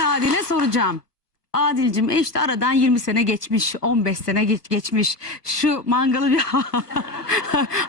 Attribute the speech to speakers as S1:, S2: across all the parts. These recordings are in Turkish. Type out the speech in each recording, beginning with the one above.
S1: hemen Adil'e soracağım. Adil'cim e işte aradan 20 sene geçmiş, 15 sene geç, geçmiş. Şu mangalı bir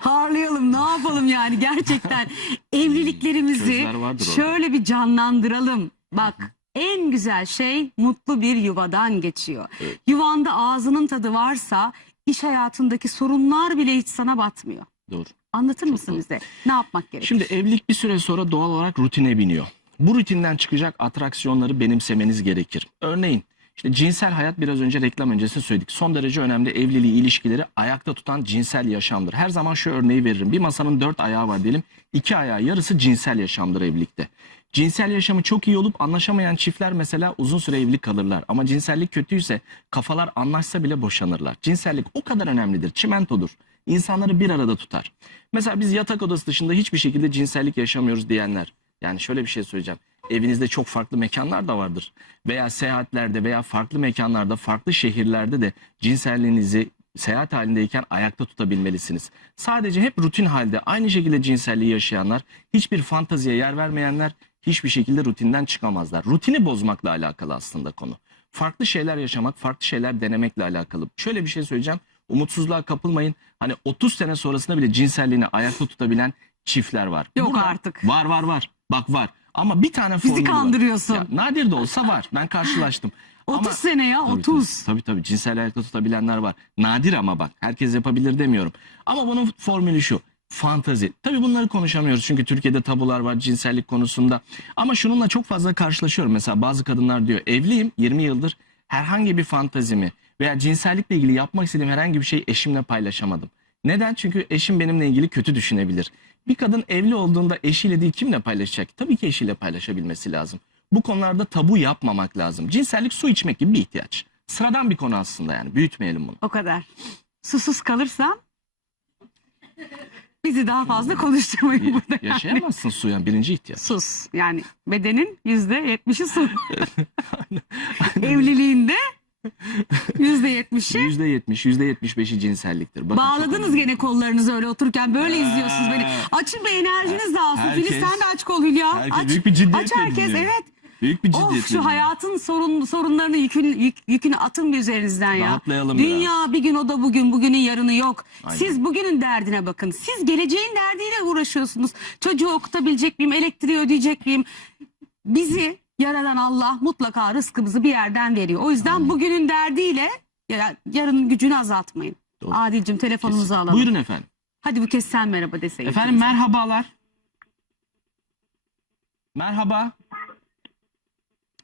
S1: harlayalım ne yapalım yani gerçekten. Evliliklerimizi
S2: orada.
S1: şöyle bir canlandıralım. Bak en güzel şey mutlu bir yuvadan geçiyor.
S2: Evet.
S1: Yuvanda ağzının tadı varsa iş hayatındaki sorunlar bile hiç sana batmıyor.
S2: Doğru.
S1: Anlatır
S2: Çok
S1: mısın
S2: doğru.
S1: bize? Ne yapmak gerekir?
S2: Şimdi evlilik bir süre sonra doğal olarak rutine biniyor. Bu rutinden çıkacak atraksiyonları benimsemeniz gerekir. Örneğin işte cinsel hayat biraz önce reklam öncesi söyledik. Son derece önemli evliliği ilişkileri ayakta tutan cinsel yaşamdır. Her zaman şu örneği veririm. Bir masanın dört ayağı var diyelim. İki ayağı yarısı cinsel yaşamdır evlilikte. Cinsel yaşamı çok iyi olup anlaşamayan çiftler mesela uzun süre evli kalırlar. Ama cinsellik kötüyse kafalar anlaşsa bile boşanırlar. Cinsellik o kadar önemlidir. Çimentodur. İnsanları bir arada tutar. Mesela biz yatak odası dışında hiçbir şekilde cinsellik yaşamıyoruz diyenler. Yani şöyle bir şey söyleyeceğim. Evinizde çok farklı mekanlar da vardır. Veya seyahatlerde veya farklı mekanlarda, farklı şehirlerde de cinselliğinizi seyahat halindeyken ayakta tutabilmelisiniz. Sadece hep rutin halde aynı şekilde cinselliği yaşayanlar, hiçbir fantaziye yer vermeyenler hiçbir şekilde rutinden çıkamazlar. Rutini bozmakla alakalı aslında konu. Farklı şeyler yaşamak, farklı şeyler denemekle alakalı. Şöyle bir şey söyleyeceğim. Umutsuzluğa kapılmayın. Hani 30 sene sonrasında bile cinselliğini ayakta tutabilen çiftler var.
S1: Yok artık.
S2: Var var var. Bak var. Ama bir tane formülü var.
S1: kandırıyorsun.
S2: Ya, nadir de olsa var. Ben karşılaştım.
S1: 30
S2: Ama-
S1: sene ya
S2: Tabii,
S1: 30.
S2: Tabii, tabii tabii cinsel ayakta tutabilenler var. Nadir ama bak herkes yapabilir demiyorum. Ama bunun formülü şu. Fantazi. Tabii bunları konuşamıyoruz çünkü Türkiye'de tabular var cinsellik konusunda. Ama şununla çok fazla karşılaşıyorum. Mesela bazı kadınlar diyor evliyim 20 yıldır herhangi bir fantazimi veya cinsellikle ilgili yapmak istediğim herhangi bir şeyi eşimle paylaşamadım. Neden? Çünkü eşim benimle ilgili kötü düşünebilir. Bir kadın evli olduğunda eşiyle değil kimle paylaşacak? Tabii ki eşiyle paylaşabilmesi lazım. Bu konularda tabu yapmamak lazım. Cinsellik su içmek gibi bir ihtiyaç. Sıradan bir konu aslında yani büyütmeyelim bunu.
S1: O kadar. Susuz kalırsam bizi daha fazla konuşturmayın burada. yani.
S2: Yaşayamazsın su yani birinci ihtiyaç.
S1: Sus. Yani bedenin yüzde yetmişi su. Evliliğinde yüzde yetmişi.
S2: Yüzde yetmiş, yüzde yetmiş beşi cinselliktir. Bakın çok
S1: Bağladınız
S2: önemli.
S1: gene kollarınızı öyle otururken böyle izliyorsunuz beni. Açın bir enerjiniz dağılsın.
S2: herkes-
S1: Filiz sen de aç kol Hülya.
S2: herkes
S1: aç,
S2: büyük bir ciddiyetle
S1: Aç herkes
S2: dinliyor.
S1: evet.
S2: Büyük bir
S1: Of şu hayatın sorun, sorunlarını yükün, yük, yükünü atın bir üzerinizden ya.
S2: Rahatlayalım
S1: Dünya bir gün o da bugün bugünün yarını yok.
S2: Aynen.
S1: Siz bugünün derdine bakın. Siz geleceğin derdiyle uğraşıyorsunuz. Çocuğu okutabilecek miyim? Elektriği ödeyecek miyim? Bizi yaradan Allah mutlaka rızkımızı bir yerden veriyor. O yüzden
S2: Aynen.
S1: bugünün derdiyle ya- yarının gücünü azaltmayın.
S2: Doğru.
S1: Adil'cim telefonumuzu
S2: Kesin.
S1: alalım.
S2: Buyurun efendim.
S1: Hadi bu kez sen merhaba deseydin.
S2: Efendim merhabalar. Merhaba.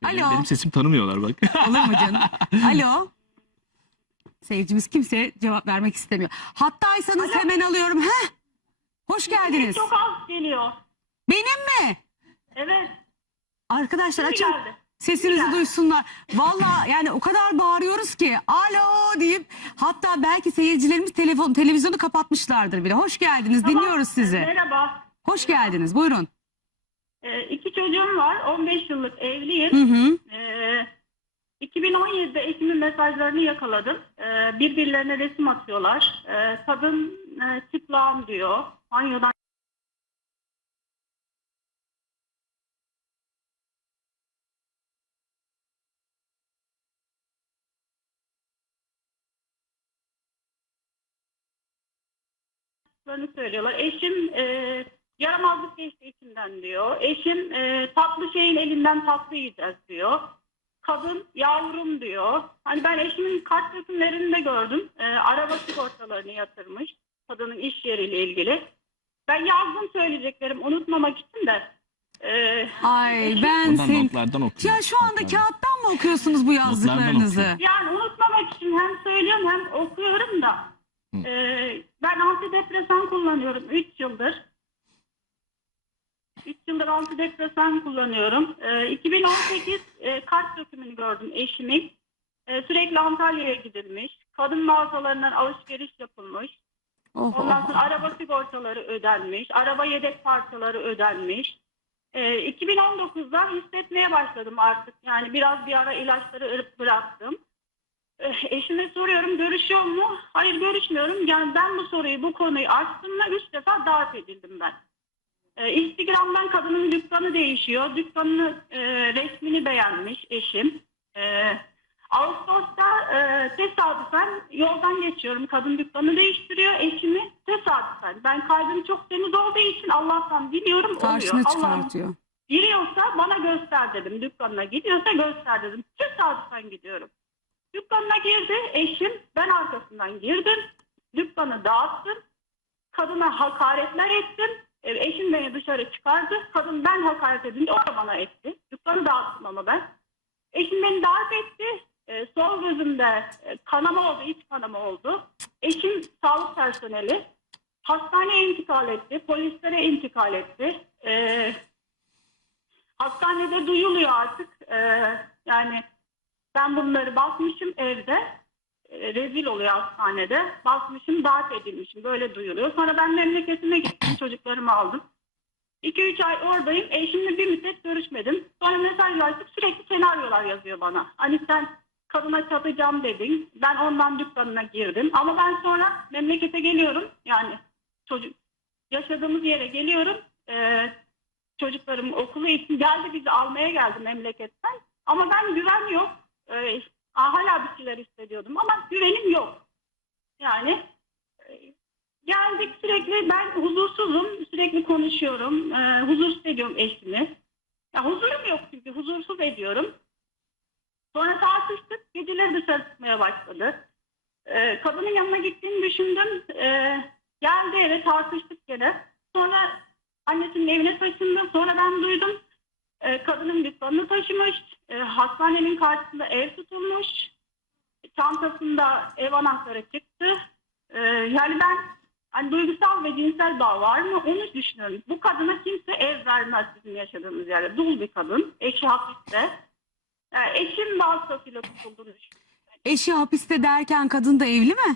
S2: Benim,
S1: Alo.
S2: benim sesim tanımıyorlar bak.
S1: Olur mu canım? Alo. Seyircimiz kimse cevap vermek istemiyor. Hattaysanız hemen alıyorum. Heh. Hoş geldiniz.
S3: Çok az geliyor.
S1: Benim mi?
S3: Evet.
S1: Arkadaşlar
S3: Şimdi
S1: açın.
S3: geldi.
S1: Sesinizi duysunlar. Valla yani o kadar bağırıyoruz ki alo deyip hatta belki seyircilerimiz telefon televizyonu kapatmışlardır bile. Hoş geldiniz.
S3: Tamam.
S1: Dinliyoruz sizi.
S3: Merhaba.
S1: Hoş geldiniz. Buyurun.
S3: Ee, iki çocuğum var. 15 yıllık evliyim.
S1: Hı hı.
S3: Ee, 2017'de eşimin mesajlarını yakaladım. Ee, birbirlerine resim atıyorlar. Ee, kadın e, çıplağım diyor. Banyodan söylüyorlar. Eşim e, yaramazlık geçti içimden diyor. Eşim e, tatlı şeyin elinden tatlı yiyeceğiz diyor. Kadın yavrum diyor. Hani ben eşimin kart resimlerini de gördüm. E, araba sigortalarını yatırmış. Kadının iş yeriyle ilgili. Ben yazdım söyleyeceklerim unutmamak için de. E,
S1: Ay ben sen...
S2: notlardan okuyorum.
S1: Ya şu anda
S2: Notlardan.
S1: kağıttan mı okuyorsunuz bu yazdıklarınızı?
S3: Yani unutmamak için hem söylüyorum hem okuyorum da.
S2: Hı.
S3: Ee, ben antidepresan kullanıyorum 3 yıldır. 3 yıldır antidepresan kullanıyorum. Ee, 2018 e, kart dökümünü gördüm eşimin. Ee, sürekli Antalya'ya gidilmiş. Kadın mağazalarından alışveriş yapılmış.
S1: Oh,
S3: Ondan sonra araba sigortaları ödenmiş. Araba yedek parçaları ödenmiş. Ee, 2019'da hissetmeye başladım artık. Yani biraz bir ara ilaçları bıraktım. Ee, eşime soruyorum görüşüyor mu? Hayır görüşmüyorum. Yani ben bu soruyu bu konuyu açtığımda üç defa darp edildim ben. E, Instagram'dan kadının dükkanı değişiyor. Dükkanını e, resmini beğenmiş eşim. E, Ağustos'ta e, tesadüfen yoldan geçiyorum. Kadın dükkanı değiştiriyor eşimi. Tesadüfen. Ben kalbim çok temiz olduğu için Allah'tan biliyorum
S1: Karşına
S3: oluyor. Allah'ım
S1: çıkartıyor.
S3: Giriyorsa bana göster dedim. Dükkanına gidiyorsa göster dedim. Tesadüfen gidiyorum. Dükkanına girdi eşim. Ben arkasından girdim. Dükkanı dağıttım. Kadına hakaretler ettim. E, eşim beni dışarı çıkardı. Kadın ben hakaret edince o da bana etti. Dükkanı dağıttım ama ben. Eşim beni darp etti. E, sol gözümde e, kanama oldu, iç kanama oldu. Eşim sağlık personeli. Hastaneye intikal etti. Polislere intikal etti. E, Hastanede duyuluyor artık. Ee, yani ben bunları basmışım evde. Ee, rezil oluyor hastanede. Basmışım, darp edilmişim. Böyle duyuluyor. Sonra ben memleketime gittim. Çocuklarımı aldım. 2-3 ay oradayım. Eşimle bir müddet görüşmedim. Sonra mesajlaştık. Sürekli senaryolar yazıyor bana. Hani sen kadına çatacağım dedin. Ben ondan dükkanına girdim. Ama ben sonra memlekete geliyorum. Yani çocuk yaşadığımız yere geliyorum. Ee, çocuklarım okulu için geldi bizi almaya geldi memleketten. Ama ben güven yok. Ee, hala bir şeyler hissediyordum ama güvenim yok. Yani e, geldik sürekli ben huzursuzum. Sürekli konuşuyorum. Ee, huzursuz ediyorum eşimi. Ya huzurum yok çünkü huzursuz ediyorum. Sonra tartıştık. Geceleri dışarı çıkmaya başladı. Ee, kadının yanına gittiğini düşündüm. Ee, geldi eve tartıştık gene. Sonra annesinin evine taşındı. Sonra ben duydum. e, kadının dükkanını taşımış. E, hastanenin karşısında ev tutulmuş. Çantasında ev anahtarı çıktı. E, yani ben hani duygusal ve cinsel bağ var mı onu düşünüyorum. Bu kadına kimse ev vermez bizim yaşadığımız yerde. Dul bir kadın. Eşi hapiste. Yani eşim vasıtasıyla tutulduğunu düşünüyorum.
S1: Eşi hapiste derken kadın da evli mi?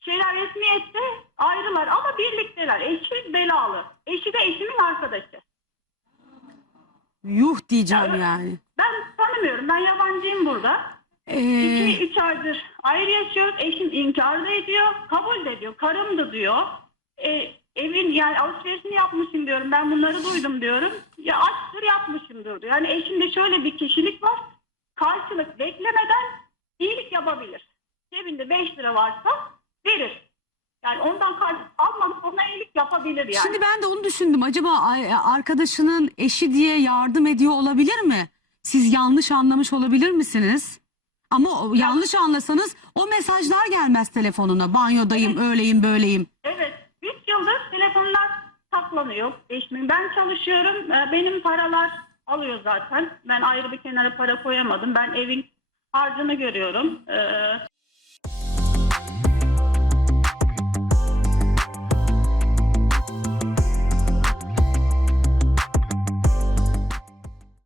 S3: Şeyler resmiyette ayrılar ama birlikteler. Eşi belalı. Eşi de eşimin arkadaşı.
S1: Yuh diyeceğim yani.
S3: Ben tanımıyorum. Ben yabancıyım burada.
S1: Ee,
S3: İki, üç aydır ayrı yaşıyoruz. Eşim inkar da ediyor. Kabul de ediyor. Karım da diyor. E, evin yani alışverişini yapmışım diyorum. Ben bunları duydum diyorum. Ya açtır yapmışımdır diyor. Yani eşimde şöyle bir kişilik var. Karşılık beklemeden iyilik yapabilir. Cebinde 5 lira varsa verir. Yani ondan karşılık almamış ona iyilik yapabilir yani.
S1: Şimdi ben de onu düşündüm. Acaba ay- arkadaşının eşi diye yardım ediyor olabilir mi? Siz yanlış anlamış olabilir misiniz? Ama o- yanlış anlasanız o mesajlar gelmez telefonuna. Banyodayım, öyleyim, böyleyim.
S3: Evet. 3 yıldır telefonlar saklanıyor eşimin. Ben çalışıyorum. Ee, Benim paralar alıyor zaten. Ben ayrı bir kenara para koyamadım. Ben evin harcını görüyorum. Ee,